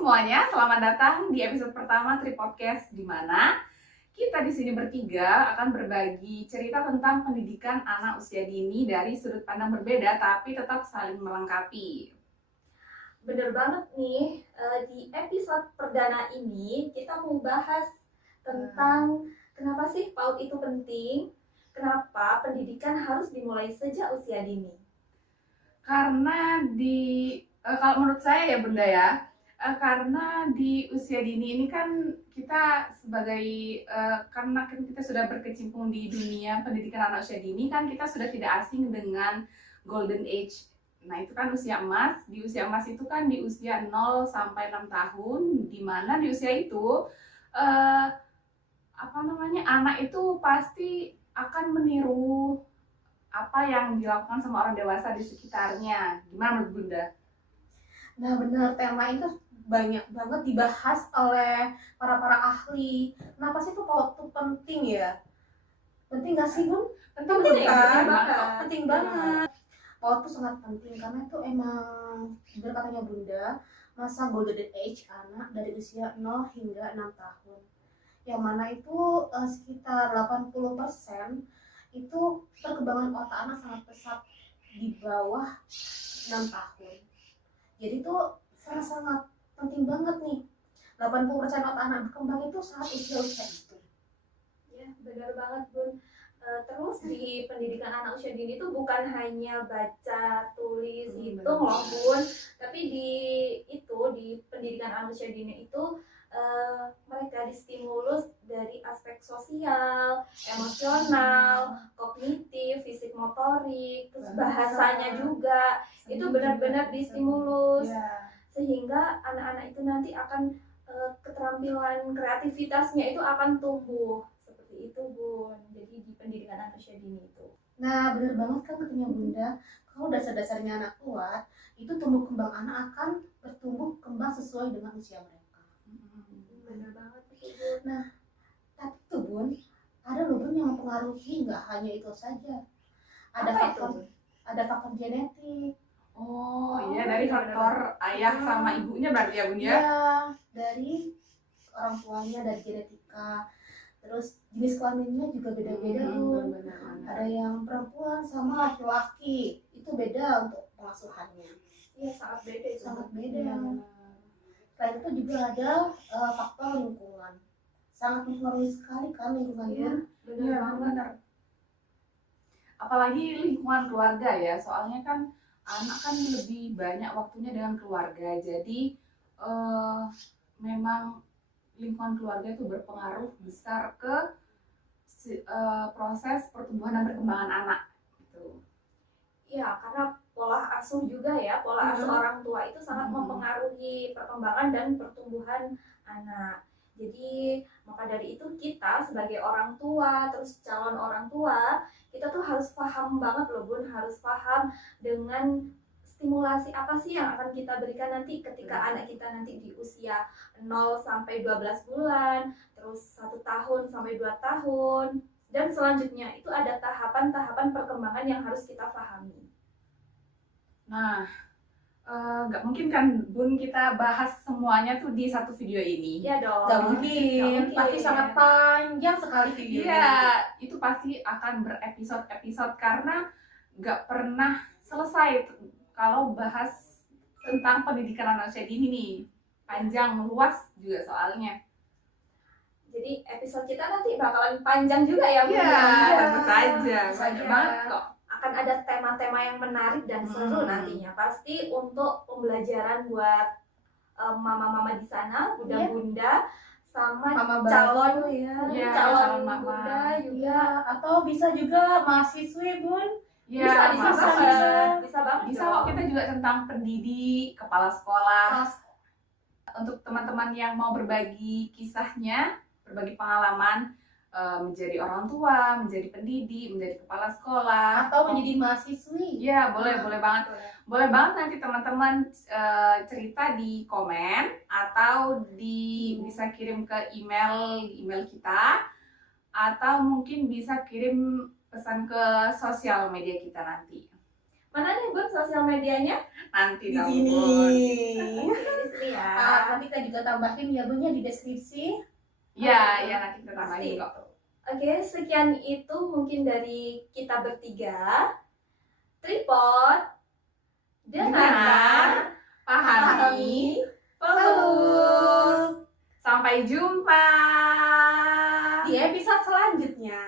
semuanya, selamat datang di episode pertama Tri Podcast, di mana kita di sini bertiga akan berbagi cerita tentang pendidikan anak usia dini dari sudut pandang berbeda, tapi tetap saling melengkapi. Bener banget nih, di episode perdana ini kita mau bahas tentang kenapa sih PAUD itu penting, kenapa pendidikan harus dimulai sejak usia dini. Karena kalau menurut saya ya Bunda ya, karena di usia dini ini kan kita sebagai karena kita sudah berkecimpung di dunia pendidikan anak usia dini, kan kita sudah tidak asing dengan golden age. Nah itu kan usia emas. Di usia emas itu kan di usia 0 sampai 6 tahun, di mana di usia itu anak itu pasti akan meniru apa yang dilakukan sama orang dewasa di sekitarnya. Gimana menurut Bunda? Nah benar, tema itu banyak banget dibahas oleh para ahli. Kenapa sih tuh PAUD tuh penting ya? Penting gak sih Bun? Penting kan? banget. Penting banget. PAUD tuh sangat penting karena itu emang benar katanya Bunda, masa golden age anak dari usia 0 hingga 6 tahun. Yang mana itu sekitar 80% itu perkembangan otak anak sangat pesat di bawah 6 tahun. Jadi itu sangat penting banget nih. 80% otak anak berkembang itu saat usia-usia itu. Ya, benar banget Bun. Terus di pendidikan anak usia dini itu bukan hanya baca, tulis, hitung loh Bun, tapi di pendidikan anak usia dini itu mereka distimulus dari aspek sosial, emosional, kognitif, fisik motorik, terus bahasanya juga itu benar-benar distimulus, sehingga anak-anak itu nanti akan keterampilan kreativitasnya itu akan tumbuh seperti itu Bun. Jadi di pendidikan anak usia dini itu. Nah benar banget kan katanya Bunda, kalau dasar-dasarnya anak kuat, itu tumbuh kembang anak akan bertumbuh kembang sesuai dengan usia mereka. Benar banget itu Bun. Nah tapi tuh Bun, ada loh Bun yang mempengaruhi, nggak hanya itu saja. Ada faktor genetik. Oh iya, dari faktor ayah sama ibunya berarti ya Bun ya? Iya, dari orang tuanya, dari genetika. Terus jenis kelaminnya juga beda-beda Bun. Ada yang perempuan sama laki-laki, itu beda untuk pengasuhannya. Iya, sangat beda itu. Sangat beda. Selain itu juga ada faktor lingkungan. Sangat mempengaruhi sekali kan lingkungan. Iya, benar. Apalagi lingkungan keluarga ya, soalnya kan anak kan lebih banyak waktunya dengan keluarga. Jadi memang lingkungan keluarga itu berpengaruh besar ke proses pertumbuhan dan perkembangan anak gitu. Iya, karena pola asuh juga ya, pola asuh orang tua itu sangat mempengaruhi perkembangan dan pertumbuhan anak. Jadi maka dari itu kita sebagai orang tua, terus calon orang tua, kita tuh harus paham banget loh Bun, harus paham dengan stimulasi apa sih yang akan kita berikan nanti ketika anak kita nanti di usia 0 sampai 12 bulan, terus 1 tahun sampai 2 tahun, dan selanjutnya itu ada tahapan-tahapan perkembangan yang harus kita pahami. Nah, nggak mungkin kan Bun kita bahas semuanya tuh di satu video ini. Iya dong. Nggak mungkin, pasti sangat panjang sekali videonya. Iya, itu pasti akan berepisode-episode karena nggak pernah selesai kalau bahas tentang pendidikan anak usia dini nih. Panjang, luas juga soalnya. Jadi episode kita nanti bakalan panjang juga ya Bun. Iya, tentu saja. Banyak banget kok. Akan ada tema-tema yang menarik dan seru nantinya. Pasti untuk pembelajaran buat mama-mama di sana, bunda-bunda, sama Mama calon ya, calon mama. bunda juga. Ya, atau bisa juga mahasiswi Bun. Ya, bisa banget. Bisa kok, kita juga tentang pendidik, kepala sekolah. Untuk teman-teman yang mau berbagi kisahnya, berbagi pengalaman, menjadi orang tua, menjadi pendidik, menjadi kepala sekolah, atau menjadi mahasiswi. Ya, boleh banget. Boleh banget nanti teman-teman cerita di komen atau bisa kirim ke email kita, atau mungkin bisa kirim pesan ke sosial media kita nanti. Mana nih Bun sosial medianya? Nanti Di dong, sini. Bun. Oke, di sini ya. Nanti kita juga tambahin ya Bun ya di deskripsi. Ya, ya nanti kita tambahin Pasti. kok. Oke, sekian itu mungkin dari kita bertiga. Tripod, dengarkan, Pahami, peluk. sampai jumpa Di episode selanjutnya.